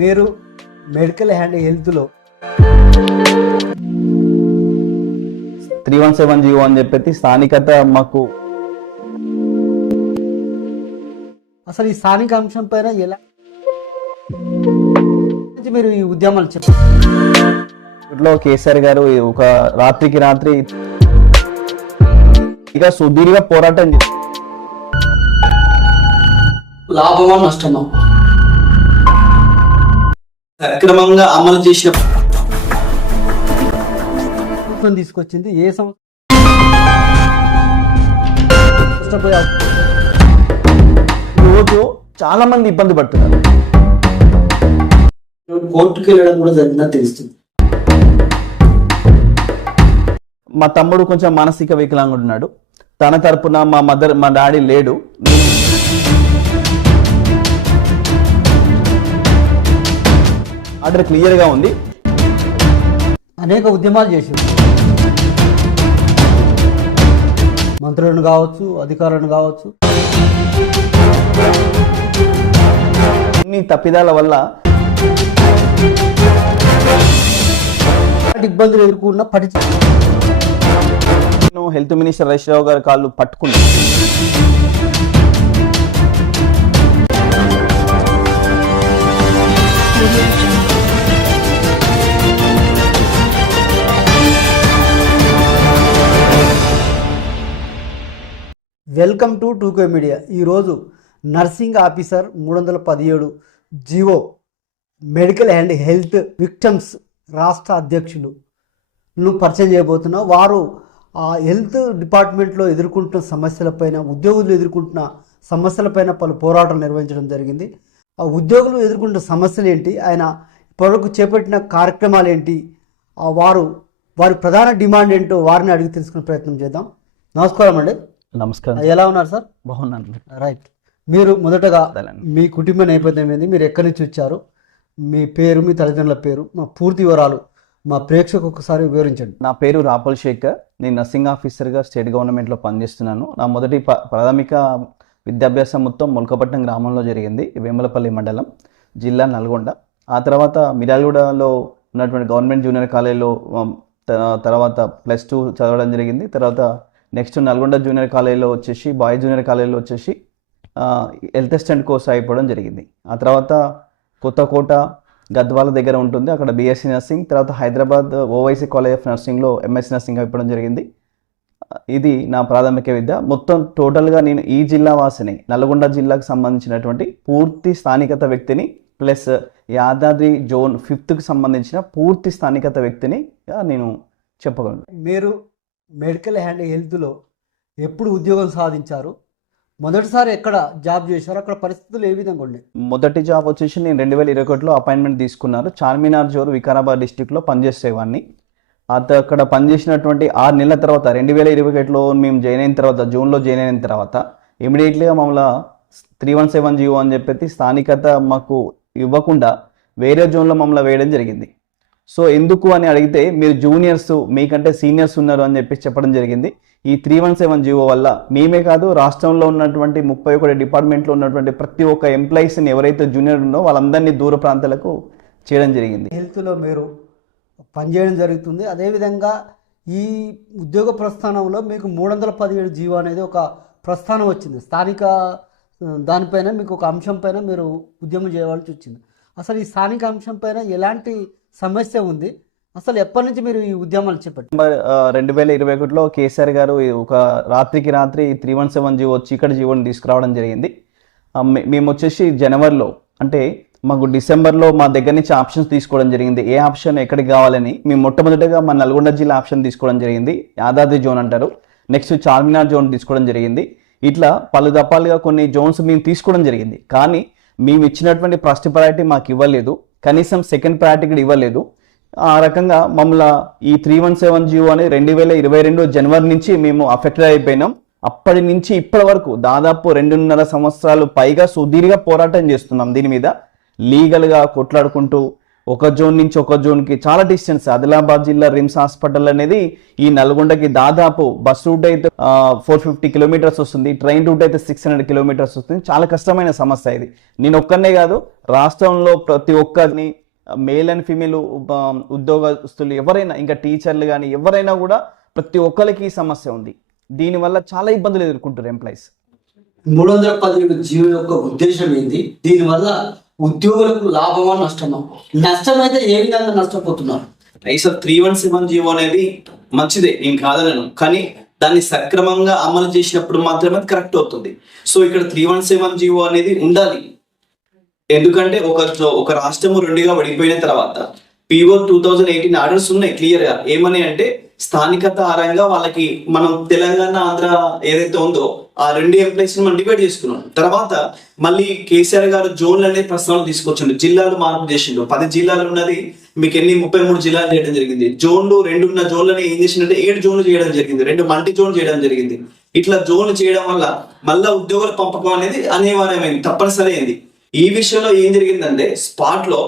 మీరు medical and హెల్త్లో 317 GO అని చెప్పి స్థానికత మాకు అసలు ఈ స్థానిక అంశం పైన ఎలా మీరు ఈ ఉద్యమాలు చెప్పారు? ఇట్లో కేసీఆర్ గారు ఒక రాత్రికి రాత్రి ఇక సుదీర్ఘ పోరాటం లాభమా నష్టమా సక్రమంగా అమలు చేసిన ప్రభుత్వం తీసుకొచ్చింది ఏ సంవత్సరం రోజు చాలా మంది ఇబ్బంది పడుతున్నారు. కోర్టుకు వెళ్ళడం కూడా జరిగిందని తెలుస్తుంది. మా తమ్ముడు కొంచెం మానసిక వికలాంగుడు ఉన్నాడు. తన తరపున మా డాడీ లేడు. ఆర్డర్ క్లియర్ గా ఉంది. అనేక ఉద్యమాలు చేసింది. మంత్రులను కావచ్చు, అధికారులను కావచ్చు, ఇన్ని తప్పిదాల వల్ల ఇబ్బందులు ఎదుర్కొన్న హెల్త్ మినిస్టర్ హరీష్ రావు గారి కాళ్ళు పట్టుకున్నాను. Welcome to two K media. ఈరోజు nursing officer 317 GO medical and health victims రాష్ట్ర అధ్యక్షులను పరిచయం చేయబోతున్నాం. వారు ఆ హెల్త్ డిపార్ట్మెంట్లో ఎదుర్కొంటున్న సమస్యలపైన, ఉద్యోగులు ఎదుర్కొంటున్న సమస్యలపైన పలు పోరాటాలు నిర్వహించడం జరిగింది. ఆ ఉద్యోగులు ఎదుర్కొంటున్న సమస్యలు ఏంటి, ఆయన ఇప్పటివరకు చేపట్టిన కార్యక్రమాలు ఏంటి, వారి ప్రధాన డిమాండ్ ఏంటో వారిని అడిగి తెలుసుకునే ప్రయత్నం చేద్దాం. నమస్కారం అండి. నమస్కారం. ఎలా ఉన్నారు సార్? బాగున్నాను. రైట్. మీరు మొదటగా మీ కుటుంబ నేపథ్యం ఏంది, మీరు ఎక్కడి నుంచి వచ్చారు, మీ పేరు, మీ తల్లిదండ్రుల పేరు, మా పూర్తి వివరాలు మా ప్రేక్షకు ఒకసారి వివరించండి. నా పేరు రాపుల్ శేఖర్. నేను నర్సింగ్ ఆఫీసర్గా స్టేట్ గవర్నమెంట్లో పనిచేస్తున్నాను. నా మొదటి ప్రాథమిక విద్యాభ్యాసం మొత్తం మొలకపట్నం గ్రామంలో జరిగింది, వేములపల్లి మండలం, జిల్లా నల్గొండ. ఆ తర్వాత మిర్యాలగూడలో ఉన్నటువంటి గవర్నమెంట్ జూనియర్ కాలేజీలో తర్వాత +2 చదవడం జరిగింది. తర్వాత నెక్స్ట్ నల్గొండ జూనియర్ కాలేజీలో వచ్చేసి, బాయ్స్ జూనియర్ కాలేజీలో వచ్చేసి హెల్త్ అసిస్టెంట్ కోర్స్ అయిపోవడం జరిగింది. ఆ తర్వాత కొత్తకోట గద్వాల దగ్గర ఉంటుంది, అక్కడ బీఎస్సీ నర్సింగ్. తర్వాత హైదరాబాద్ ఓవైసీ కాలేజ్ ఆఫ్ నర్సింగ్లో ఎంఎస్సీ నర్సింగ్ అయిపోవడం జరిగింది. ఇది నా ప్రాథమిక విద్య. మొత్తం టోటల్గా నేను ఈ జిల్లా వాసిని, నల్గొండ జిల్లాకు సంబంధించినటువంటి పూర్తి స్థానికత వ్యక్తిని, ప్లస్ యాదాద్రి జోన్ 5th సంబంధించిన పూర్తి స్థానికత వ్యక్తిని నేను చెప్పగలను. మీరు మెడికల్ అండ్ హెల్త్లో ఎప్పుడు ఉద్యోగం సాధించారు, మొదటిసారి ఎక్కడ జాబ్ చేశారు, అక్కడ పరిస్థితులు ఏ విధంగా ఉండే? మొదటి జాబ్ వచ్చేసి నేను 2021లో అపాయింట్మెంట్ తీసుకున్నారు. చార్మినార్ జోరు వికారాబాద్ డిస్టిక్లో పనిచేసేవాడిని. అక్కడ పనిచేసినటువంటి 6 నెలల తర్వాత 2021లో మేము జాయిన్ అయిన తర్వాత, జూన్లో జాయిన్ అయిన తర్వాత ఇమీడియట్లీగా మమ్మల్ని 317 జీవో అని చెప్పి స్థానికత మాకు ఇవ్వకుండా వేరే జోన్లో మమ్మల్ని వేయడం జరిగింది. సో ఎందుకు అని అడిగితే, మీరు జూనియర్స్, మీకంటే సీనియర్స్ ఉన్నారు అని చెప్పడం జరిగింది. ఈ 317 జీవో వల్ల మేమే కాదు, రాష్ట్రంలో ఉన్నటువంటి 31 డిపార్ట్మెంట్లో ఉన్నటువంటి ప్రతి ఒక్క ఎంప్లాయీస్ని ఎవరైతే జూనియర్ ఉన్నో వాళ్ళందరినీ దూర ప్రాంతాలకు చేయడం జరిగింది. హెల్త్లో మీరు పనిచేయడం జరుగుతుంది. అదేవిధంగా ఈ ఉద్యోగ ప్రస్థానంలో మీకు 317 జీవో అనేది ఒక ప్రస్థానం వచ్చింది. స్థానిక దానిపైన మీకు ఒక అంశం పైన మీరు ఉద్యమం చేయవలసి వచ్చింది. అసలు ఈ స్థానిక అంశం పైన ఎలాంటి సమస్య ఉంది, అసలు ఎప్పటి నుంచి మీరు ఈ ఉద్యమాలు చేపట్టారు? 2021లో కేసీఆర్ గారు ఒక రాత్రికి రాత్రి 317 జీవో చీకటి జీవోని తీసుకురావడం జరిగింది. మేము వచ్చేసి జనవరిలో, అంటే మాకు డిసెంబర్లో మా దగ్గర నుంచి ఆప్షన్స్ తీసుకోవడం జరిగింది. ఏ ఆప్షన్ ఎక్కడికి కావాలని మేము మొట్టమొదటిగా మా నల్గొండ జిల్లా ఆప్షన్ తీసుకోవడం జరిగింది, యాదాద్రి జోన్ అంటారు. నెక్స్ట్ చార్మినార్ జోన్ తీసుకోవడం జరిగింది. ఇట్లా పలు దఫాలుగా కొన్ని జోన్స్ మేము తీసుకోవడం జరిగింది. కానీ మేము ఇచ్చినటువంటి ఫస్ట్ ప్రయారిటీ మాకు ఇవ్వలేదు, కనీసం సెకండ్ ప్రయారిటీ కూడా ఇవ్వలేదు. ఆ రకంగా మమ్మల్ని ఈ 317 జీవో అని 2022 జనవరి నుంచి మేము అఫెక్టెడ్ అయిపోయినాం. అప్పటి నుంచి ఇప్పటి వరకు దాదాపు 2.5 సంవత్సరాలు పైగా సుదీర్ఘ పోరాటం చేస్తున్నాం. దీని మీద లీగల్గా కొట్లాడుకుంటూ ఒక జోన్ నుంచి ఒక జోన్కి చాలా డిస్టెన్స్. ఆదిలాబాద్ జిల్లా రిమ్స్ హాస్పిటల్ అనేది ఈ నల్గొండకి దాదాపు బస్ రూట్ అయితే 450 కిలోమీటర్స్ వస్తుంది, ట్రైన్ రూట్ అయితే 600 కిలోమీటర్స్ వస్తుంది. చాలా కష్టమైన సమస్య ఇది. నేను ఒక్కనే కాదు, రాష్ట్రంలో ప్రతి ఒక్కరిని మేల్ అండ్ ఫీమేల్ ఉద్యోగస్తులు ఎవరైనా, ఇంకా టీచర్లు కానీ ఎవరైనా కూడా ప్రతి ఒక్కరికి ఈ సమస్య ఉంది. దీనివల్ల చాలా ఇబ్బందులు ఎదుర్కొంటారు ఎంప్లాయీస్. 317 జీవో యొక్క ఉద్దేశం ఏంటి? దీనివల్ల ఉద్యోగులకు లాభమా నష్టమా? నష్టమైతే ఏ విధంగా నష్టపోతున్నారు? సార్ 317 జీవో అనేది మంచిదే, నేను కాదనను, కానీ దాన్ని సక్రమంగా అమలు చేసినప్పుడు మాత్రమే కరెక్ట్ అవుతుంది. సో ఇక్కడ 317 జీవో అనేది ఉండాలి. ఎందుకంటే ఒక రాష్ట్రము రెండుగా విడిపోయిన తర్వాత PO 2018 ఆర్డర్స్ ఉన్నాయి క్లియర్ గా. ఏమని అంటే స్థానికత ఆరంగా వాళ్ళకి మనం తెలంగాణ ఆంధ్ర ఏదైతే ఉందో ఆ రెండు ఎంప్లాయీస్ మనం డివైడ్ చేసుకున్నాం. తర్వాత మళ్ళీ కేసీఆర్ గారు జోన్లు అనేది ప్రశ్నలు తీసుకొచ్చిండు, జిల్లాలు మార్పు చేసిండు. 10 జిల్లాలు ఉన్నది మీకు 33 జిల్లాలు చేయడం జరిగింది. జోన్లు 2 ఉన్న జోన్లని ఏం చేసిందంటే 7 జోన్లు చేయడం జరిగింది, 2 మల్టీ జోన్ చేయడం జరిగింది. ఇట్లా జోన్లు చేయడం వల్ల మళ్ళా ఉద్యోగుల పంపకం అనేది అనివార్యమైంది, తప్పనిసరి అయింది. ఈ విషయంలో ఏం జరిగిందంటే స్పాట్ లో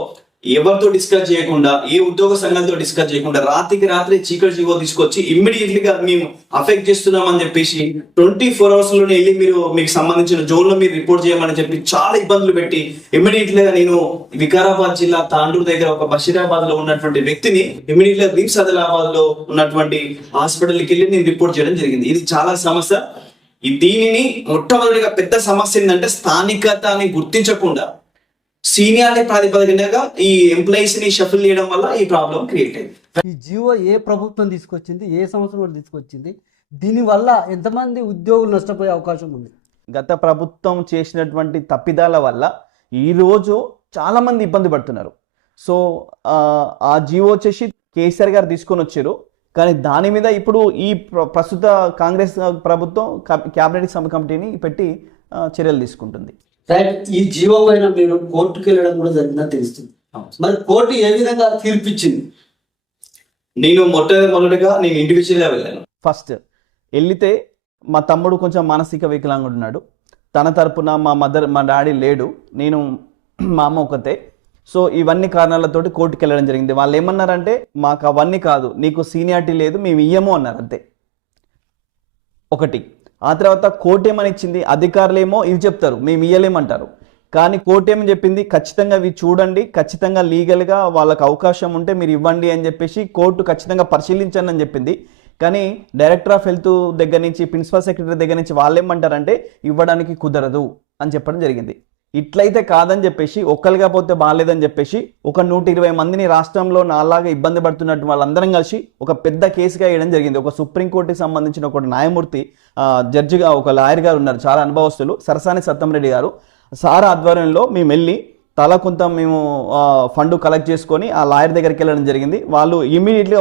ఎవరితో డిస్కస్ చేయకుండా, ఏ ఉద్యోగ సంఘంతో డిస్కస్ చేయకుండా రాత్రికి రాత్రి చీకటి జీవో తీసుకొచ్చి ఇమ్మీడియట్లీ గా మేము అఫెక్ట్ చేస్తున్నామని చెప్పేసి 24 hours లోనే వెళ్ళి మీకు సంబంధించిన జోన్ లో మీరు రిపోర్ట్ చేయమని చెప్పి చాలా ఇబ్బందులు పెట్టి ఇమ్మీడియట్లీ గా నేను వికారాబాద్ జిల్లా తాండూరు దగ్గర ఒక బషీరాబాద్ లో ఉన్నటువంటి వ్యక్తిని ఇమ్మీడియట్లీ గా రిమ్స్ ఆదిలాబాద్ లో ఉన్నటువంటి హాస్పిటల్కి వెళ్ళి నేను రిపోర్ట్ చేయడం జరిగింది. ఇది చాలా సమస్య. దీనిని మొట్టమొదటిగా పెద్ద సమస్య ఏంటంటే స్థానికతని గుర్తించకుండా సీనియారిటీ ప్రాతిపదికగా ఈ ఎంప్లాయీస్ ని షఫిల్ చేయడం వల్ల ఈ ప్రాబ్లం క్రియేట్ అయింది. ఈ జీవో ఏ ప్రభుత్వం తీసుకొచ్చింది, ఏ సంవత్సరం తీసుకొచ్చింది, దీనివల్ల ఎంతమంది ఉద్యోగులు నష్టపోయే అవకాశం ఉంది? గత ప్రభుత్వం చేసినటువంటి తప్పిదాల వల్ల ఈరోజు చాలా మంది ఇబ్బంది పడుతున్నారు. సో ఆ జీవో వచ్చేసి కేసీఆర్ గారు తీసుకొని వచ్చారు, కానీ దాని మీద ఇప్పుడు ఈ ప్రస్తుత కాంగ్రెస్ ప్రభుత్వం క్యాబినెట్ సబ్ కమిటీని పెట్టి చర్యలు తీసుకుంటుంది. రైట్. ఈ జీవో పైన మీరు కోర్టుకు వెళ్ళడం కూడా జరిగిందని తెలుస్తుంది. మరి కోర్టు ఏ విధంగా తీర్పిచ్చింది? నేను మొట్టమొదటిగా ఇండివిజువల్ గా వెళ్ళాను. ఫస్ట్ వెళ్తే మా తమ్ముడు కొంచెం మానసిక వికలాంగుడు ఉన్నాడు, తన తరపున మా డాడీ లేడు, నేను మా అమ్మ ఒకతే. సో ఇవన్నీ కారణాలతోటి కోర్టుకు వెళ్ళడం జరిగింది. వాళ్ళు ఏమన్నారంటే మాకు అవన్నీ కాదు, నీకు సీనియారిటీ లేదు, మేము ఇయ్యము అన్నారు అంతే. ఒకటి. ఆ తర్వాత కోర్టు ఏమని ఇచ్చింది, అధికారులేమో ఇవి చెప్తారు, మేము ఇయ్యలేమంటారు. కానీ కోర్టు ఏమని చెప్పింది, ఖచ్చితంగా ఇవి చూడండి, ఖచ్చితంగా లీగల్గా వాళ్ళకి అవకాశం ఉంటే మీరు ఇవ్వండి అని చెప్పేసి కోర్టు ఖచ్చితంగా పరిశీలించండి అని చెప్పింది. కానీ డైరెక్టర్ ఆఫ్ హెల్త్ దగ్గర నుంచి, ప్రిన్సిపల్ సెక్రటరీ దగ్గర నుంచి వాళ్ళు ఏమంటారంటే ఇవ్వడానికి కుదరదు అని చెప్పడం జరిగింది. ఇట్లయితే కాదని చెప్పేసి, ఒక్కరిగా పోతే బాగాలేదని చెప్పేసి ఒక 120 మందిని రాష్ట్రంలో నాలాగా ఇబ్బంది పడుతున్నట్టు వాళ్ళందరం కలిసి ఒక పెద్ద కేసుగా వేయడం జరిగింది. ఒక సుప్రీంకోర్టుకి సంబంధించిన ఒక న్యాయమూర్తి, జడ్జిగా ఒక లాయర్ గారు ఉన్నారు, చాలా అనుభవస్తులు, సరసాని సత్తంరెడ్డి గారు. సార్ ఆధ్వర్యంలో మేము వెళ్ళి కొంత మేము ఫండ్ కలెక్ట్ చేసుకొని ఆ లాయర్ దగ్గరికి వెళ్ళడం జరిగింది. వాళ్ళు ఇమీడియట్గా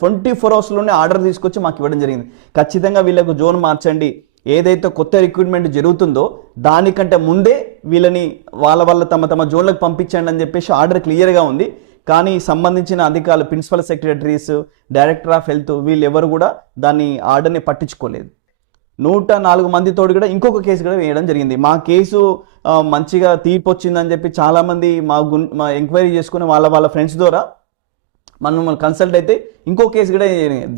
24 hours ఆర్డర్ తీసుకొచ్చి మాకు ఇవ్వడం జరిగింది. ఖచ్చితంగా వీళ్ళకు జోన్ మార్చండి, ఏదైతే కొత్త రిక్రూట్మెంట్ జరుగుతుందో దానికంటే ముందే వీళ్ళని వాళ్ళ తమ జోన్లకు పంపించండి అని చెప్పేసి ఆర్డర్ క్లియర్గా ఉంది. కానీ సంబంధించిన అధికారులు, principal secretaries, director of health, వీళ్ళు ఎవరు కూడా దాన్ని ఆర్డర్ని పట్టించుకోలేదు. 104 మందితోటి కూడా ఇంకొక కేసు కూడా వేయడం జరిగింది. మా కేసు మంచిగా తీర్పు వచ్చిందని చెప్పి చాలామంది మా ఎంక్వైరీ చేసుకుని వాళ్ళ ఫ్రెండ్స్ ద్వారా మనం కన్సల్ట్ అయితే ఇంకో కేసు కూడా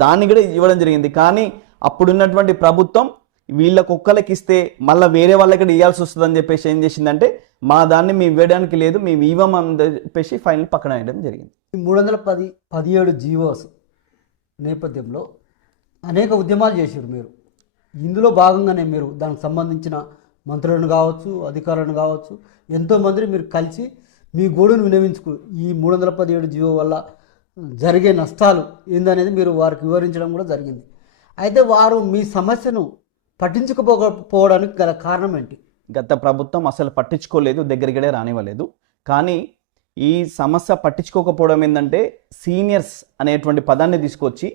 దాన్ని కూడా ఇవ్వడం జరిగింది. కానీ అప్పుడున్నటువంటి ప్రభుత్వం వీళ్ళకి ఒక్కరికి ఇస్తే మళ్ళీ వేరే వాళ్ళకి ఇవ్వాల్సి వస్తుందని చెప్పేసి ఏం చేసిందంటే మా దాన్ని మేము ఇవ్వడానికి లేదు, మేము ఇవ్వమని చెప్పేసి ఫైనల్ పక్కన వేయడం జరిగింది. 317 జీవోస్ నేపథ్యంలో అనేక ఉద్యమాలు చేశారు మీరు. ఇందులో భాగంగానే మీరు దానికి సంబంధించిన మంత్రులను కావచ్చు, అధికారులను కావచ్చు, ఎంతోమందిని మీరు కలిసి మీ గోడును వినవించుకు ఈ 317 జీవో వల్ల జరిగే నష్టాలు ఏందనేది మీరు వారికి వివరించడం కూడా జరిగింది. అయితే వారు మీ సమస్యను పట్టించుకోకపోవడానికి గల కారణం ఏంటి? గత ప్రభుత్వం అసలు పట్టించుకోలేదు, దగ్గరికడే రానివ్వలేదు. కానీ ఈ సమస్య పట్టించుకోకపోవడం ఏంటంటే సీనియర్స్ అనేటువంటి పదాన్ని తీసుకొచ్చి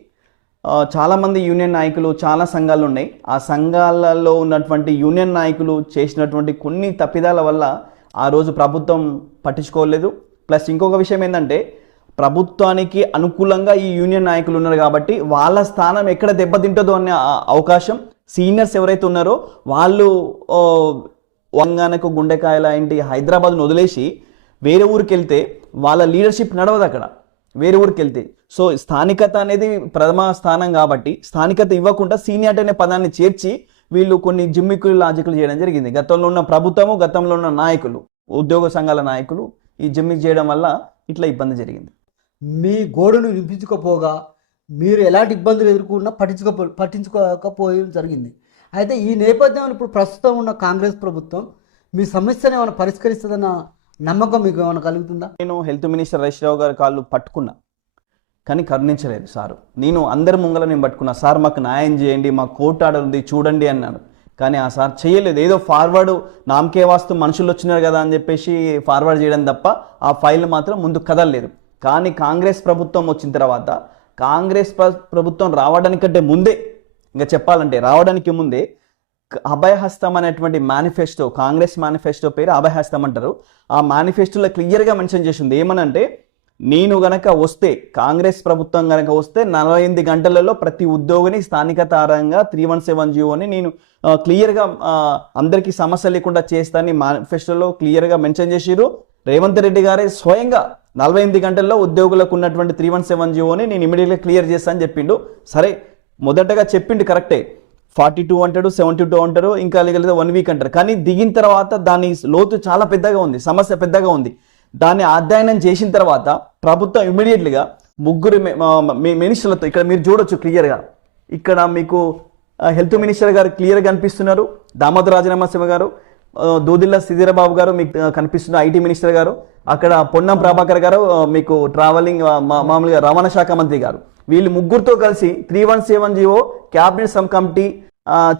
చాలామంది యూనియన్ నాయకులు, చాలా సంఘాలు ఉన్నాయి, ఆ సంఘాలలో ఉన్నటువంటి యూనియన్ నాయకులు చేసినటువంటి కొన్ని తప్పిదాల వల్ల ఆ రోజు ప్రభుత్వం పట్టించుకోలేదు. ప్లస్ ఇంకొక విషయం ఏంటంటే ప్రభుత్వానికి అనుకూలంగా ఈ యూనియన్ నాయకులు ఉన్నారు కాబట్టి వాళ్ళ స్థానం ఎక్కడ దెబ్బతింటుందో అనే అవకాశం సీనియర్స్ ఎవరైతే ఉన్నారో వాళ్ళు తెలంగాణకు గుండెకాయల ఏంటి హైదరాబాద్ను వదిలేసి వేరే ఊరికి వెళ్తే వాళ్ళ లీడర్షిప్ నడవదు అక్కడ, వేరే ఊరికి వెళ్తే. సో స్థానికత అనేది ప్రథమ స్థానం కాబట్టి స్థానికత ఇవ్వకుండా సీనియారిటీ అనే పదాన్ని చేర్చి వీళ్ళు కొన్ని జిమ్మికులు లాజికలు చేయడం జరిగింది. గతంలో ఉన్న ప్రభుత్వము, గతంలో ఉన్న నాయకులు, ఉద్యోగ సంఘాల నాయకులు ఈ జిమ్మిక్ చేయడం వల్ల ఇట్లా ఇబ్బంది జరిగింది. మీ గోడును వినిపించకపోగా మీరు ఎలాంటి ఇబ్బందులు ఎదుర్కొన్నా పట్టించుకోకపోవడం జరిగింది. అయితే ఈ నేపథ్యంలో ఇప్పుడు ప్రస్తుతం ఉన్న కాంగ్రెస్ ప్రభుత్వం మీ సమస్యను ఏమైనా పరిష్కరిస్తుందన్న నమ్మకం మీకు ఏమైనా కలుగుతుందా? నేను హెల్త్ మినిస్టర్ హరీష్ రావు గారి కాళ్ళు పట్టుకున్నా కానీ కరుణించలేదు సారు. నేను అందరి ముంగల నేను పట్టుకున్నా, సార్ మాకు న్యాయం చేయండి, మా కోర్టు ఆర్డర్ ఉంది చూడండి అన్నాను. కానీ ఆ సార్ చేయలేదు. ఏదో ఫార్వర్డ్ నామకే వాస్తు మనుషులు వచ్చినారు కదా అని చెప్పేసి ఫార్వర్డ్ చేయడం తప్ప ఆ ఫైల్ మాత్రం ముందు కదలలేదు. కానీ కాంగ్రెస్ ప్రభుత్వం వచ్చిన తర్వాత, కాంగ్రెస్ ప్రభుత్వం రావడానికంటే ముందే, ఇంకా చెప్పాలంటే రావడానికి ముందే అభయహస్తం అనేటువంటి మేనిఫెస్టో, కాంగ్రెస్ మేనిఫెస్టో పేరు అభయహస్తం అంటారు. ఆ మేనిఫెస్టోలో క్లియర్గా మెన్షన్ చేసింది ఏమనంటే, నేను గనక వస్తే, కాంగ్రెస్ ప్రభుత్వం గనక వస్తే 48 గంటలలో ప్రతి ఉద్యోగిని స్థానికత ఆధారంగా 317 జీవోని నేను క్లియర్గా అందరికీ సమస్య లేకుండా చేస్తానని మేనిఫెస్టోలో క్లియర్గా మెన్షన్ చేసిరు. రేవంత్ రెడ్డి గారే స్వయంగా 48 గంటల్లో ఉద్యోగులకు ఉన్నటువంటి 317 జీవోని నేను ఇమీడియట్గా క్లియర్ చేస్తానని చెప్పిండు. సరే, మొదటగా చెప్పిండు కరెక్టే, 42 అంటాడు, 72 అంటారు, ఇంకా లేదా 1 వీక్ అంటారు. కానీ దిగిన తర్వాత దాని లోతు చాలా పెద్దగా ఉంది, సమస్య పెద్దగా ఉంది. దాన్ని అధ్యయనం చేసిన తర్వాత ప్రభుత్వం ఇమీడియట్లీగా 3 మినిస్టర్లతో, ఇక్కడ మీరు చూడొచ్చు క్లియర్గా, ఇక్కడ మీకు హెల్త్ మినిస్టర్ గారు క్లియర్గా కనిపిస్తున్నారు, దామోదర రాజనరసింహ గారు, దూదిల్ల శ్రీధరబాబు గారు మీకు కనిపిస్తున్న ఐటీ మినిస్టర్ గారు, అక్కడ పొన్నం ప్రభాకర్ గారు మీకు ట్రావెలింగ్ మామూలుగా రవాణా శాఖ మంత్రి గారు, వీళ్ళు ముగ్గురుతో కలిసి 317 జీవో క్యాబినెట్ సబ్ కమిటీ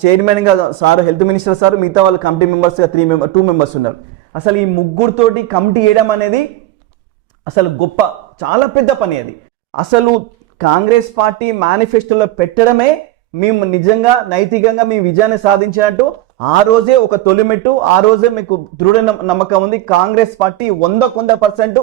చైర్మన్గా సార్, హెల్త్ మినిస్టర్ సార్, మిగతా వాళ్ళు కమిటీ మెంబర్స్గా 2 మెంబర్స్ ఉన్నారు. అసలు ఈ ముగ్గురుతోటి కమిటీ వేయడం అనేది అసలు గొప్ప, చాలా పెద్ద పని అది. అసలు కాంగ్రెస్ పార్టీ మేనిఫెస్టోలో పెట్టడమే మేము నిజంగా నైతికంగా మీ విజయాన్ని సాధించినట్టు. ఆ రోజే ఒక తొలిమెట్టు, ఆ రోజే మీకు దృఢ నమ్మకం ఉంది. కాంగ్రెస్ పార్టీ 100%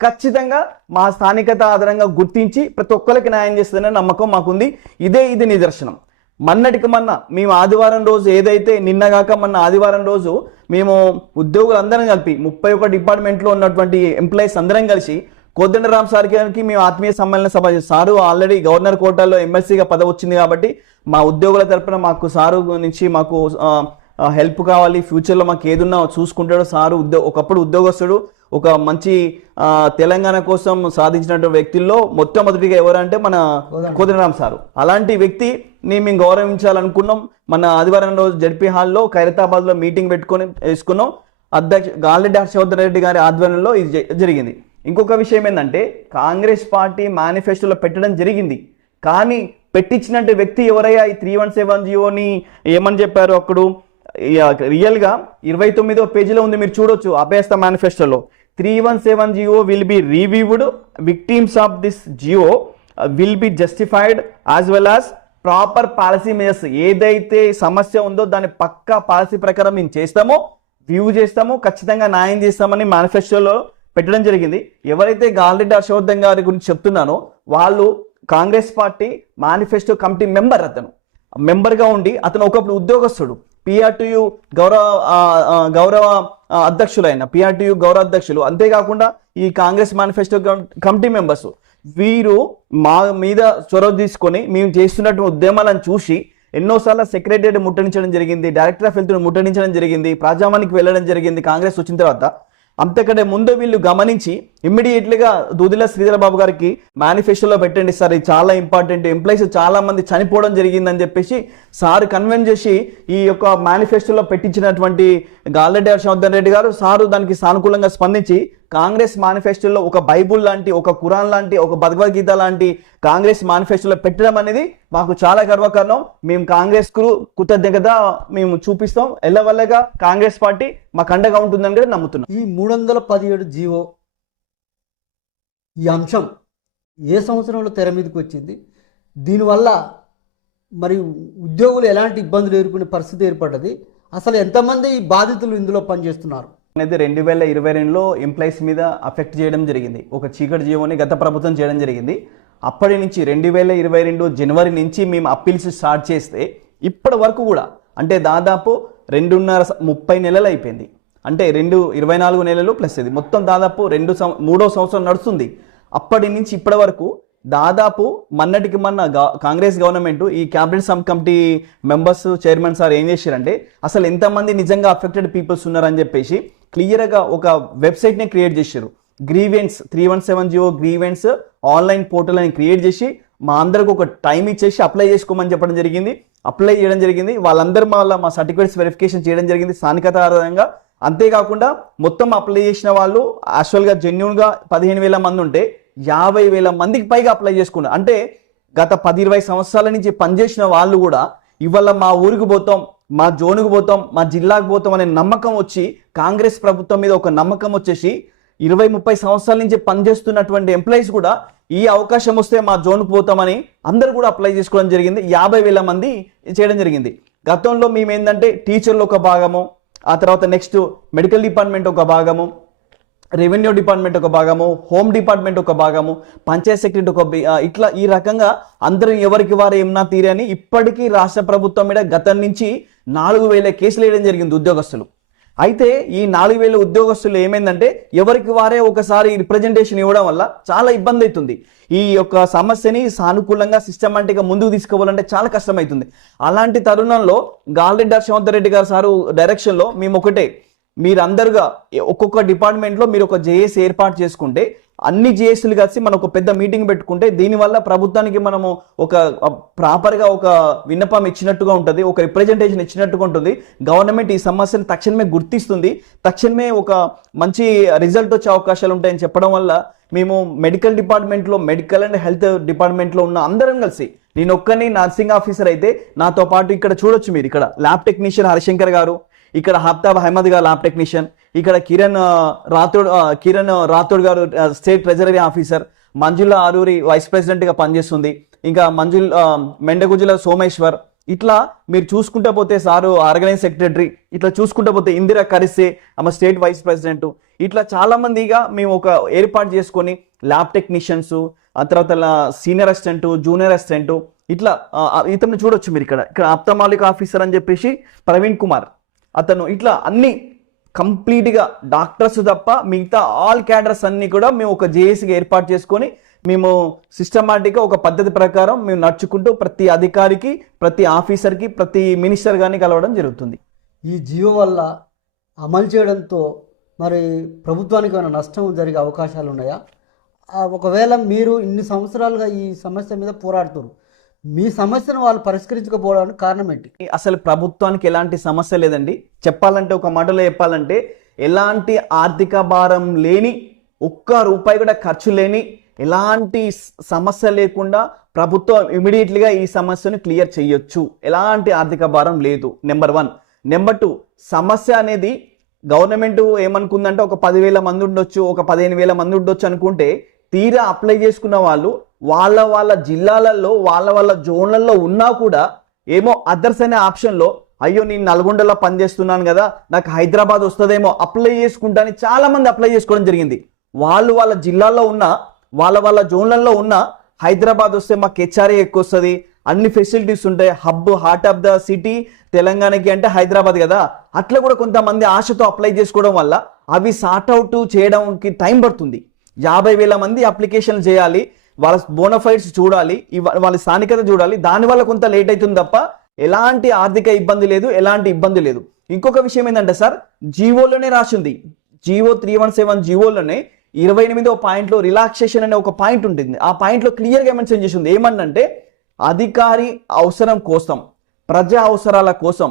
ఖచ్చితంగా మా స్థానికత ఆధారంగా గుర్తించి ప్రతి ఒక్కరికి న్యాయం చేస్తుందనే నమ్మకం మాకుంది. ఇది నిదర్శనం. మొన్నటికి మొన్న మేము ఆదివారం రోజు ఏదైతే నిన్నగాక మొన్న ఆదివారం రోజు మేము ఉద్యోగులందరం కలిపి 31 డిపార్ట్మెంట్లో ఉన్నటువంటి ఎంప్లాయీస్ అందరం కలిసి కోదండరామ్ సార్ గారికి మేము ఆత్మీయ సమ్మేళన సభ సారు ఆల్రెడీ గవర్నర్ కోటాలో ఎమ్మెల్సీగా పదవి వచ్చింది కాబట్టి మా ఉద్యోగుల తరపున మాకు సారు నుంచి మాకు హెల్ప్ కావాలి, ఫ్యూచర్లో మాకు ఏదున్నా చూసుకుంటాడు సారు. ఒకప్పుడు ఉద్యోగస్తుడు, ఒక మంచి తెలంగాణ కోసం సాధించినటువంటి వ్యక్తుల్లో మొట్టమొదటిగా ఎవరంటే మన కోదండరామ్ సారు. అలాంటి వ్యక్తిని మేము గౌరవించాలనుకున్నాం. మన ఆదివారం రోజు జడ్పీ హాల్లో ఖైరతాబాద్లో మీటింగ్ వేసుకున్నాం. గాలిరెడ్డి హర్షవర్ధన్ రెడ్డి గారి ఆధ్వర్యంలో ఇది జరిగింది. ఇంకొక విషయం ఏంటంటే, కాంగ్రెస్ పార్టీ మేనిఫెస్టోలో పెట్టడం జరిగింది, కానీ పెట్టించినట్టు వ్యక్తి ఎవరయ్యా? ఈ 317 జీవోని ఏమని చెప్పారు అప్పుడు? రియల్గా 29వ పేజీలో ఉంది, మీరు చూడొచ్చు. అభయస్థ మేనిఫెస్టోలో 317 GO will be reviewed, victims of this GO will be justified as well as proper policy measures. ఏదైతే సమస్య ఉందో దాని పక్కా పాలసీ ప్రకారం మేము చేస్తామో, వ్యూ చేస్తామో, ఖచ్చితంగా న్యాయం చేస్తామని మేనిఫెస్టోలో పెట్టడం జరిగింది. ఎవరైతే గాలిరెడ్డి హర్షవర్ధన్ గారి గురించి చెప్తున్నానో వాళ్ళు కాంగ్రెస్ పార్టీ మేనిఫెస్టో కమిటీ మెంబర్గా ఉండి అతను ఒకప్పుడు ఉద్యోగస్తుడు, PRTU గౌరవ అధ్యక్షులు, అయిన PRTU గౌరవ అధ్యక్షులు. అంతేకాకుండా ఈ కాంగ్రెస్ మేనిఫెస్టో కమిటీ మెంబర్స్ వీరు మా మీద చొరవ తీసుకొని మేము చేస్తున్నటువంటి ఉద్యమాలను చూసి ఎన్నోసార్లు సెక్రటరీ ముట్టడించడం జరిగింది, డైరెక్టర్ ఆఫ్ హెల్త్ను ముట్టడించడం జరిగింది, ప్రజావానికి వెళ్ళడం జరిగింది కాంగ్రెస్ వచ్చిన తర్వాత. అంతకంటే ముందు వీళ్ళు గమనించి ఇమ్మీడియట్లీగా దూదిల్ల శ్రీధరబాబు గారికి మేనిఫెస్టోలో పెట్టండి సార్, ఇది చాలా ఇంపార్టెంట్, ఎంప్లాయీస్ చాలా మంది చనిపోవడం జరిగిందని చెప్పేసి సార్ కన్వెన్స్ చేసి ఈ యొక్క మేనిఫెస్టోలో పెట్టించినటువంటి గాలిరెడ్డి హర్షవర్ధన్ రెడ్డి గారు సారు దానికి సానుకూలంగా స్పందించి కాంగ్రెస్ మేనిఫెస్టోలో ఒక బైబుల్ లాంటి, ఒక ఖురాన్ లాంటి, ఒక భగవద్గీత లాంటి కాంగ్రెస్ మేనిఫెస్టోలో పెట్టడం అనేది మాకు చాలా గర్వకారణం. మేము కాంగ్రెస్ కు కృతజ్ఞత మేము చూపిస్తాం. ఎల్లవల్లగా కాంగ్రెస్ పార్టీ మాకు అండగా ఉంటుందని కూడా నమ్ముతున్నాం. ఈ 317 జీవో ఈ అంశం ఏ సంవత్సరంలో తెర మీదకి వచ్చింది? దీనివల్ల మరి ఉద్యోగులు ఎలాంటి ఇబ్బందులు ఎదుర్కొనే పరిస్థితి ఏర్పడ్డది? అసలు ఎంతమంది ఈ బాధితులు ఇందులో పనిచేస్తున్నారు అనేది 2022లో ఎంప్లాయీస్ మీద అఫెక్ట్ చేయడం జరిగింది. ఒక చీకటి జీవోని గత ప్రభుత్వం చేయడం జరిగింది. అప్పటి నుంచి 2022 జనవరి నుంచి మేము అప్పీల్స్ స్టార్ట్ చేస్తే ఇప్పటి వరకు కూడా, అంటే దాదాపు 30 నెలలు అయిపోయింది. అంటే 24 నెలలు ప్లస్ ఇది మొత్తం దాదాపు 3వ సంవత్సరం నడుస్తుంది. అప్పటి నుంచి ఇప్పటి వరకు దాదాపు మొన్నటికి మొన్న కాంగ్రెస్ గవర్నమెంట్ ఈ cabinet sub committee members chairman sir ఏం చేశారంటే అసలు ఎంతమంది నిజంగా అఫెక్టెడ్ పీపుల్స్ ఉన్నారని చెప్పేసి క్లియర్గా ఒక వెబ్సైట్ని క్రియేట్ చేశారు. గ్రీవెన్స్ 317 గ్రీవెన్స్ ఆన్లైన్ పోర్టల్ అని క్రియేట్ చేసి మా అందరికి ఒక టైం ఇచ్చేసి అప్లై చేసుకోమని చెప్పడం జరిగింది. అప్లై చేయడం జరిగింది. వాళ్ళందరూ మా సర్టిఫికేట్స్ వెరిఫికేషన్ చేయడం జరిగింది స్థానికత ఆధారంగా. అంతేకాకుండా మొత్తం అప్లై చేసిన వాళ్ళు యాక్చువల్గా జెన్యున్గా 15,000 మంది ఉంటే 50,000 మందికి పైగా అప్లై చేసుకున్నారు. అంటే గత 10-20 సంవత్సరాల నుంచి పనిచేసిన వాళ్ళు కూడా ఇవాళ మా ఊరికి పోతాం, మా జోనుకు పోతాం, మా జిల్లాకు పోతాం అనే నమ్మకం వచ్చి కాంగ్రెస్ ప్రభుత్వం మీద ఒక నమ్మకం వచ్చేసి 20-30 సంవత్సరాల నుంచి పనిచేస్తున్నటువంటి ఎంప్లాయీస్ కూడా ఈ అవకాశం వస్తే మా జోన్కు పోతామని అందరూ కూడా అప్లై చేసుకోవడం జరిగింది. 50,000 మంది చేయడం జరిగింది. గతంలో మేము ఏంటంటే టీచర్లు ఒక భాగము, ఆ తర్వాత నెక్స్ట్ మెడికల్ డిపార్ట్మెంట్ ఒక భాగము, రెవెన్యూ డిపార్ట్మెంట్ ఒక భాగము, హోమ్ డిపార్ట్మెంట్ ఒక భాగము, పంచాయత్ సెక్రటరీ ఒక ఇట్లా ఈ రకంగా అందరూ ఎవరికి వారు ఏమన్నా తీరని ఇప్పటికీ రాష్ట్ర ప్రభుత్వం మీద గతం నుంచి 4,000 కేసులు వేయడం జరిగింది ఉద్యోగస్తులు. అయితే ఈ 4,000 ఉద్యోగస్తులు ఏమైందంటే ఎవరికి వారే ఒకసారి రిప్రజెంటేషన్ ఇవ్వడం వల్ల చాలా ఇబ్బంది అవుతుంది. ఈ యొక్క సమస్యని సానుకూలంగా సిస్టమాటిక్గా ముందుకు తీసుకోవాలంటే చాలా కష్టమవుతుంది. అలాంటి తరుణంలో గాలిరెడ్డి హర్షవర్ధన్ రెడ్డి గారు సారు డైరెక్షన్లో మేము ఒకటే, మీరందరుగా ఒక్కొక్క డిపార్ట్మెంట్లో మీరు ఒక జేఏసీ ఏర్పాటు చేసుకుంటే అన్ని జేఏసీలు కలిసి మనం ఒక పెద్ద మీటింగ్ పెట్టుకుంటే దీనివల్ల ప్రభుత్వానికి మనము ఒక ప్రాపర్గా ఒక విన్నపం ఇచ్చినట్టుగా ఉంటుంది, ఒక రిప్రజెంటేషన్ ఇచ్చినట్టుగా ఉంటుంది. గవర్నమెంట్ ఈ సమస్యను తక్షణమే గుర్తిస్తుంది, తక్షణమే ఒక మంచి రిజల్ట్ వచ్చే అవకాశాలు ఉంటాయని చెప్పడం వల్ల మేము మెడికల్ డిపార్ట్మెంట్లో, మెడికల్ అండ్ హెల్త్ డిపార్ట్మెంట్లో ఉన్న అందరం కలిసి, నేను ఒక్కని నర్సింగ్ ఆఫీసర్ అయితే నాతో పాటు ఇక్కడ చూడొచ్చు మీరు, ఇక్కడ ల్యాబ్ టెక్నీషియన్ హరిశంకర్ గారు, ఇక్కడ హఫ్తాబ్ అహ్మద్ గారు ల్యాబ్ టెక్నీషియన్, ఇక్కడ కిరణ్ రాథోడ్ గారు స్టేట్ ట్రెజరీ ఆఫీసర్, మంజుల ఆరూరి వైస్ ప్రెసిడెంట్గా పనిచేస్తుంది, ఇంకా మెండగుజుల సోమేశ్వర్, ఇట్లా మీరు చూసుకుంటూ పోతే సారు ఆర్గనైజ్ సెక్రటరీ, ఇట్లా చూసుకుంటూ పోతే ఇందిరా కరిసే ఆమె స్టేట్ వైస్ ప్రెసిడెంట్, ఇట్లా చాలా మందిగా మేము ఒక ఏర్పాటు చేసుకొని ల్యాబ్ టెక్నీషియన్స్, ఆ తర్వాత సీనియర్ అసిస్టెంట్, జూనియర్ అసిస్టెంట్, ఇట్లా ఇతను చూడొచ్చు మీరు ఇక్కడ ఆప్థమాలిక్ ఆఫీసర్ అని చెప్పేసి ప్రవీణ్ కుమార్ అతను, ఇట్లా అన్ని కంప్లీట్గా డాక్టర్స్ తప్ప మిగతా ఆల్ క్యాడర్స్ అన్ని కూడా మేము ఒక జేఏసీగా ఏర్పాటు చేసుకొని మేము సిస్టమాటిక్గా ఒక పద్ధతి ప్రకారం మేము నడుచుకుంటూ ప్రతి అధికారికి, ప్రతి ఆఫీసర్కి, ప్రతి మినిస్టర్ గారిని కలవడం జరుగుతుంది. ఈ జియో వల్ల అమలు చేయడంతో మరి ప్రభుత్వానికి ఏమైనా నష్టం జరిగే అవకాశాలు ఉన్నాయా? ఒకవేళ మీరు ఇన్ని సంవత్సరాలుగా ఈ సమస్య మీద పోరాడుతున్నారు, మీ సమస్యను వాళ్ళు పరిష్కరించకపోవడానికి కారణం ఏంటి? అసలు ప్రభుత్వానికి ఎలాంటి సమస్య లేదండి. చెప్పాలంటే ఒక మాటలో చెప్పాలంటే ఎలాంటి ఆర్థిక భారం లేని, ఒక్క రూపాయి కూడా ఖర్చు లేని, ఎలాంటి సమస్య లేకుండా ప్రభుత్వం ఇమీడియట్లీగా ఈ సమస్యను క్లియర్ చేయొచ్చు. ఎలాంటి ఆర్థిక భారం లేదు, నెంబర్ 1. నెంబర్ 2, సమస్య అనేది గవర్నమెంట్ ఏమనుకుందంటే ఒక 10,000 మంది ఉండొచ్చు, ఒక 15,000 మంది ఉండొచ్చు అనుకుంటే తీరా అప్లై చేసుకున్న వాళ్ళు వాళ్ళ జిల్లాలలో, వాళ్ళ జోన్లలో ఉన్నా కూడా ఏమో అదర్స్ అనే ఆప్షన్లో అయ్యో నేను నల్గొండలో పనిచేస్తున్నాను కదా, నాకు హైదరాబాద్ వస్తుందేమో అప్లై చేసుకుంటాను చాలా మంది అప్లై చేసుకోవడం జరిగింది. వాళ్ళ జిల్లాల్లో ఉన్న, వాళ్ళ జోన్లలో ఉన్న హైదరాబాద్ వస్తే మాకు హెచ్ఆర్ఏ ఎక్కువ వస్తుంది, అన్ని ఫెసిలిటీస్ ఉంటాయి, హార్ట్ ఆఫ్ ద సిటీ తెలంగాణకి అంటే హైదరాబాద్ కదా, అట్లా కూడా కొంతమంది ఆశతో అప్లై చేసుకోవడం వల్ల అవి సార్ట్అవుట్ చేయడానికి టైం పడుతుంది. 50,000 మంది అప్లికేషన్ చేయాలి, వాళ్ళ బోనఫైడ్స్ చూడాలి, వాళ్ళ స్థానికత చూడాలి, దానివల్ల కొంత లేట్ అవుతుంది తప్ప ఎలాంటి ఆర్థిక ఇబ్బంది లేదు, ఎలాంటి ఇబ్బంది లేదు. ఇంకొక విషయం ఏంటంటే సార్, జీవోలోనే రాసింది, జీవో 317 జీవోలోనే 28వ పాయింట్లో రిలాక్సేషన్ అనే ఒక పాయింట్ ఉంటుంది. ఆ పాయింట్లో క్లియర్గా మెన్షన్ చేసింది ఏమన్నంటే అధికారి అవసరం కోసం, ప్రజా అవసరాల కోసం,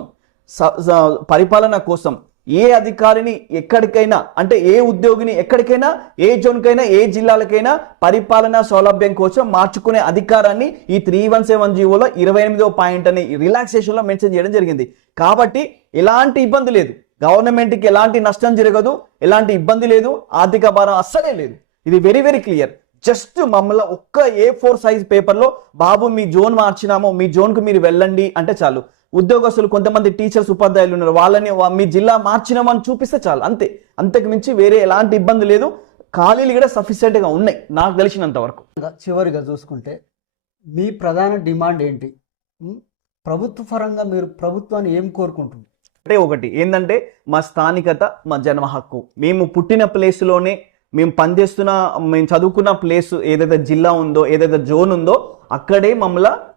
పరిపాలన కోసం ఏ అధికారిని ఎక్కడికైనా, అంటే ఏ ఉద్యోగిని ఎక్కడికైనా, ఏ జోన్కైనా, ఏ జిల్లాలకైనా పరిపాలనా సౌలభ్యం కోసం మార్చుకునే అధికారాన్ని ఈ 317 జీవోలో 28వ పాయింట్ అనే రిలాక్సేషన్లో మెన్షన్ చేయడం జరిగింది. కాబట్టి ఎలాంటి ఇబ్బంది లేదు, గవర్నమెంట్కి ఎలాంటి నష్టం జరగదు, ఎలాంటి ఇబ్బంది లేదు, ఆర్థిక భారం అస్సలే లేదు. ఇది వెరీ వెరీ క్లియర్. జస్ట్ మమ్మల్ని ఒక్క A4 సైజ్ పేపర్లో బాబు మీ జోన్ మార్చినామో, మీ జోన్కు మీరు వెళ్ళండి అంటే చాలు. ఉద్యోగస్తులు కొంతమంది టీచర్స్, ఉపాధ్యాయులు ఉన్నారు, వాళ్ళని మీ జిల్లా మార్చినామని చూపిస్తే చాలు, అంతే. అంతకు మించి వేరే ఎలాంటి ఇబ్బంది లేదు. ఖాళీలు కూడా సఫిషియెంట్గా ఉన్నాయి నాకు తెలిసినంత వరకు. చివరిగా చూసుకుంటే మీ ప్రధాన డిమాండ్ ఏంటి? ప్రభుత్వ పరంగా మీరు ప్రభుత్వాన్ని ఏం కోరుకుంటున్నారు? అంటే ఒకటి ఏంటంటే మా స్థానికత, మా జన్మ హక్కు. మేము పుట్టిన ప్లేస్లోనే, మేము పనిచేస్తున్న, మేము చదువుకున్న ప్లేస్ ఏదైతే జిల్లా ఉందో, ఏదైతే జోన్ ఉందో అక్కడే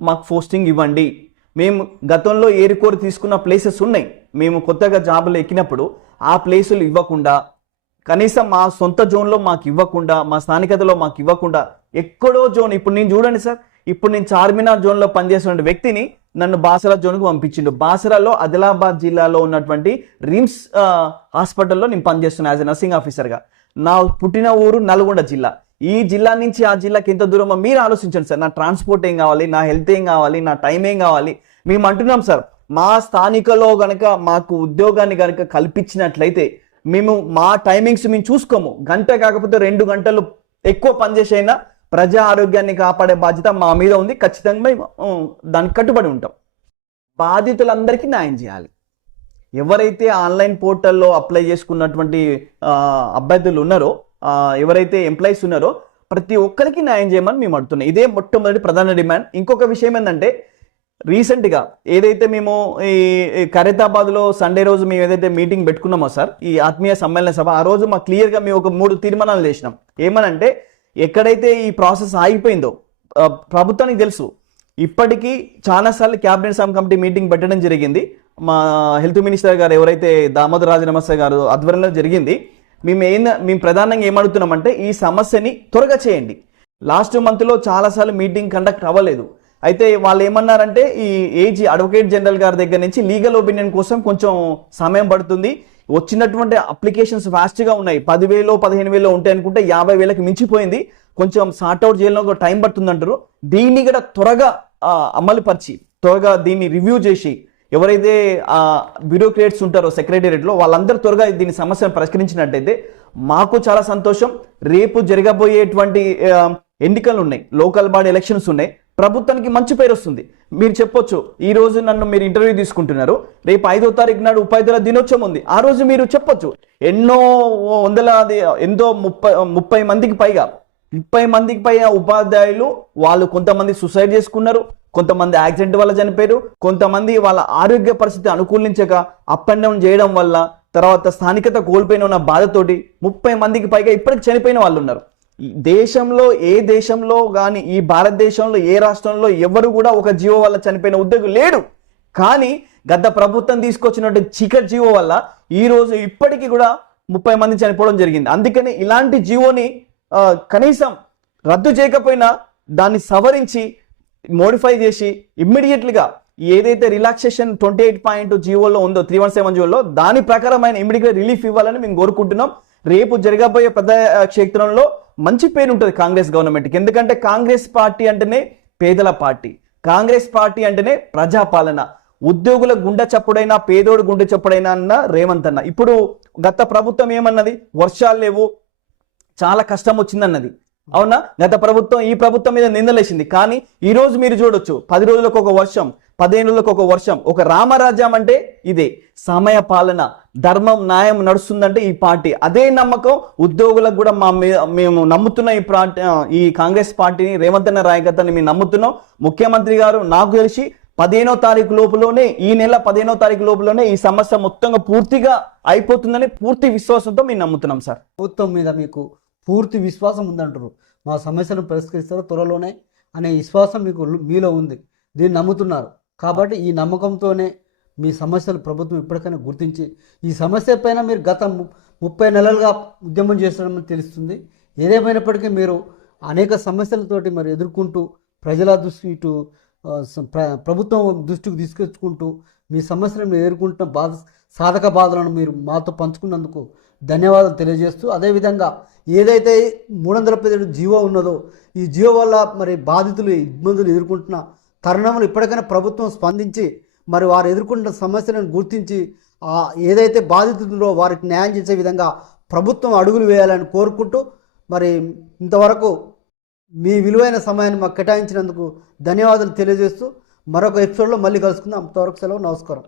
మాకు పోస్టింగ్ ఇవ్వండి. మేము గతంలో ఏరుకోరు తీసుకున్న ప్లేసెస్ ఉన్నాయి. మేము కొత్తగా జాబులు ఎక్కినప్పుడు ఆ ప్లేసులు ఇవ్వకుండా, కనీసం మా సొంత జోన్లో మాకు ఇవ్వకుండా, మా స్థానికతలో మాకు ఇవ్వకుండా ఎక్కడో జోన్, ఇప్పుడు నేను చూడండి సార్, ఇప్పుడు నేను చార్మినార్ జోన్లో పనిచేస్తున్న వ్యక్తిని నన్ను బాసరా జోన్కు పంపించిండు. బాసరాలో ఆదిలాబాద్ జిల్లాలో ఉన్నటువంటి రిమ్స్ హాస్పిటల్లో నేను పనిచేస్తున్నాను యాజ్ ఎ నర్సింగ్ ఆఫీసర్గా. నా పుట్టిన ఊరు నల్గొండ జిల్లా. ఈ జిల్లా నుంచి ఆ జిల్లాకి ఎంత దూరమో మీరు ఆలోచించండి సార్. నా ట్రాన్స్పోర్ట్ ఏం కావాలి, నా హెల్త్ ఏం కావాలి, నా టైం ఏం కావాలి. మేము అంటున్నాం సార్, మా స్థానికలో గనక మాకు ఉద్యోగాన్ని కనుక కల్పించినట్లయితే మేము మా టైమింగ్స్ మేము చూసుకోము. గంట కాకపోతే 2 గంటలు ఎక్కువ పనిచేసైనా ప్రజా ఆరోగ్యాన్ని కాపాడే బాధ్యత మా మీద ఉంది. ఖచ్చితంగా మేము దానికి కట్టుబడి ఉంటాం. బాధితులందరికీ న్యాయం చేయాలి. ఎవరైతే ఆన్లైన్ పోర్టల్లో అప్లై చేసుకున్నటువంటి అభ్యర్థులు ఉన్నారో, ఎవరైతే ఎంప్లాయీస్ ఉన్నారో ప్రతి ఒక్కరికి న్యాయం చేయమని మేము అడుగుతున్నాం. ఇదే మొట్టమొదటి ప్రధాన డిమాండ్. ఇంకొక విషయం ఏంటంటే, రీసెంట్గా ఏదైతే మేము ఈ ఖైరతాబాద్లో సండే రోజు మేము ఏదైతే మీటింగ్ పెట్టుకున్నామో సార్, ఈ ఆత్మీయ సమ్మేళన సభ, ఆ రోజు మా క్లియర్గా మేము ఒక 3 తీర్మానాలు చేసినాం. ఏమనంటే, ఎక్కడైతే ఈ ప్రాసెస్ ఆగిపోయిందో ప్రభుత్వానికి తెలుసు. ఇప్పటికీ చాలాసార్లు క్యాబినెట్ సబ్ కమిటీ మీటింగ్ పెట్టడం జరిగింది. మా హెల్త్ మినిస్టర్ గారు ఎవరైతే దామోదర్ రాజనమస్య గారు ఆధ్వర్యంలో జరిగింది. మేము ప్రధానంగా ఏమడుగుతున్నామంటే, ఈ సమస్యని త్వరగా చేయండి. లాస్ట్ మంత్లో చాలాసార్లు మీటింగ్ కండక్ట్ అవ్వలేదు. అయితే వాళ్ళు ఏమన్నారంటే, ఈ ఏజీ అడ్వకేట్ జనరల్ గారి దగ్గర నుంచి లీగల్ ఒపీనియన్ కోసం కొంచెం సమయం పడుతుంది, వచ్చినటువంటి అప్లికేషన్స్ ఫాస్ట్గా ఉన్నాయి, 10,000 15,000 ఉంటాయి అనుకుంటే 50,000కి మించిపోయింది, కొంచెం సార్ట్అవుట్ చేయడంలో టైం పడుతుంది అంటారు. దీన్ని కూడా త్వరగా అమలుపరిచి, త్వరగా దీన్ని రివ్యూ చేసి, ఎవరైతే బ్యూరోక్రేట్స్ ఉంటారో సెక్రటేరియట్లో వాళ్ళందరూ త్వరగా దీని సమస్యను పరిష్కరించినట్టయితే మాకు చాలా సంతోషం. రేపు జరగబోయేటువంటి ఎన్నికలు ఉన్నాయి, లోకల్ బాడీ ఎలక్షన్స్ ఉన్నాయి, ప్రభుత్వానికి మంచి పేరు వస్తుంది. మీరు చెప్పొచ్చు, ఈ రోజు నన్ను మీరు ఇంటర్వ్యూ తీసుకుంటున్నారు, రేపు 5వ తారీఖు నాడు ఉపాధ్యాయుల దినోత్సవం ఉంది, ఆ రోజు మీరు చెప్పొచ్చు ఎన్నో 30 మందికి పైగా ఉపాధ్యాయులు వాళ్ళు కొంతమంది సూసైడ్ చేసుకున్నారు, కొంతమంది యాక్సిడెంట్ వల్ల చనిపోయారు, కొంతమంది వాళ్ళ ఆరోగ్య పరిస్థితి అనుకూలించక అప్ అండ్ డౌన్ చేయడం వల్ల, తర్వాత స్థానికత కోల్పోయిన ఉన్న బాధతోటి 30 మందికి పైగా ఇప్పటికి చనిపోయిన వాళ్ళు ఉన్నారు. దేశంలో ఏ దేశంలో కానీ, ఈ భారతదేశంలో ఏ రాష్ట్రంలో ఎవరు కూడా ఒక జీవో వల్ల చనిపోయిన ఉద్యోగి లేడు. కానీ గత ప్రభుత్వం తీసుకొచ్చినట్టు చీకటి జీవో వల్ల ఈ రోజు ఇప్పటికీ కూడా 30 మంది చనిపోవడం జరిగింది. అందుకని ఇలాంటి జీవోని కనీసం రద్దు చేయకపోయినా దాన్ని సవరించి మోడిఫై చేసి ఇమ్మీడియట్లీగా ఏదైతే రిలాక్సేషన్ 28 జీవోలో ఉందో 317 జీవోలో దాని ప్రకారమైన ఇమ్మీడియట్గా రిలీఫ్ ఇవ్వాలని మేము కోరుకుంటున్నాం. రేపు జరగబోయే క్షేత్రంలో మంచి పేరు ఉంటుంది కాంగ్రెస్ గవర్నమెంట్కి. ఎందుకంటే కాంగ్రెస్ పార్టీ అంటేనే పేదల పార్టీ, కాంగ్రెస్ పార్టీ అంటేనే ప్రజాపాలన. ఉద్యోగుల గుండె చప్పుడైనా, పేదోడు గుండె చప్పుడైనా అన్న రేవంత్ అన్న. ఇప్పుడు గత ప్రభుత్వం ఏమన్నది, వర్షాలు లేవు, చాలా కష్టం వచ్చిందన్నది. అవునా? గత ప్రభుత్వం ఈ ప్రభుత్వం మీద నిందలేసింది. కానీ ఈ రోజు మీరు చూడొచ్చు, 10 రోజులకు ఒక వర్షం, 15 రోజులకు ఒక వర్షం. ఒక రామరాజ్యం అంటే ఇదే. సమయ పాలన, ధర్మం, న్యాయం నడుస్తుందంటే ఈ పార్టీ. అదే నమ్మకం ఉద్యోగులకు కూడా మేము నమ్ముతున్న ఈ కాంగ్రెస్ పార్టీని, రేవంత్ అన్న నాయకత్వాన్ని మేము నమ్ముతున్నాం. ముఖ్యమంత్రి గారు నాకు తెలిసి 15వ తారీఖు లోపులోనే, ఈ నెల 15వ తారీఖు లోపులోనే ఈ సమస్య మొత్తంగా పూర్తిగా అయిపోతుందని పూర్తి విశ్వాసంతో మేము నమ్ముతున్నాం సార్. ప్రభుత్వం మీద మీకు పూర్తి విశ్వాసం ఉందంటారు, మా సమస్యను పరిష్కరిస్తారు త్వరలోనే అనే విశ్వాసం మీలో ఉంది, దీన్ని నమ్ముతున్నారు. కాబట్టి ఈ నమ్మకంతోనే మీ సమస్యలు ప్రభుత్వం ఇప్పటికైనా గుర్తించి, ఈ సమస్య పైన మీరు గత 30 నెలలుగా ఉద్యమం చేస్తారని తెలుస్తుంది. ఏదేమైనప్పటికీ మీరు అనేక సమస్యలతోటి మరి ఎదుర్కొంటూ ప్రజల దృష్టి ఇటు ప్రభుత్వం దృష్టికి తీసుకొచ్చుకుంటూ మీ సమస్యలను మీరు ఎదుర్కొంటున్న సాధక బాధలను మీరు మాతో పంచుకున్నందుకు ధన్యవాదాలు తెలియజేస్తూ, అదేవిధంగా ఏదైతే 317 జీవో ఉన్నదో ఈ జీవో వల్ల మరి బాధితులు ఇబ్బందులు ఎదుర్కొంటున్న తరుణంలో ఇప్పటికైనా ప్రభుత్వం స్పందించి మరి వారు ఎదుర్కొంటున్న సమస్యలను గుర్తించి ఏదైతే బాధితులో వారికి న్యాయం చేసే విధంగా ప్రభుత్వం అడుగులు వేయాలని కోరుకుంటూ, మరి ఇంతవరకు మీ విలువైన సమయాన్ని మాకు కేటాయించినందుకు ధన్యవాదాలు తెలియజేస్తూ మరొక ఎపిసోడ్లో మళ్ళీ కలుసుకుందాం. అంతవరకు సెలవు, నమస్కారం.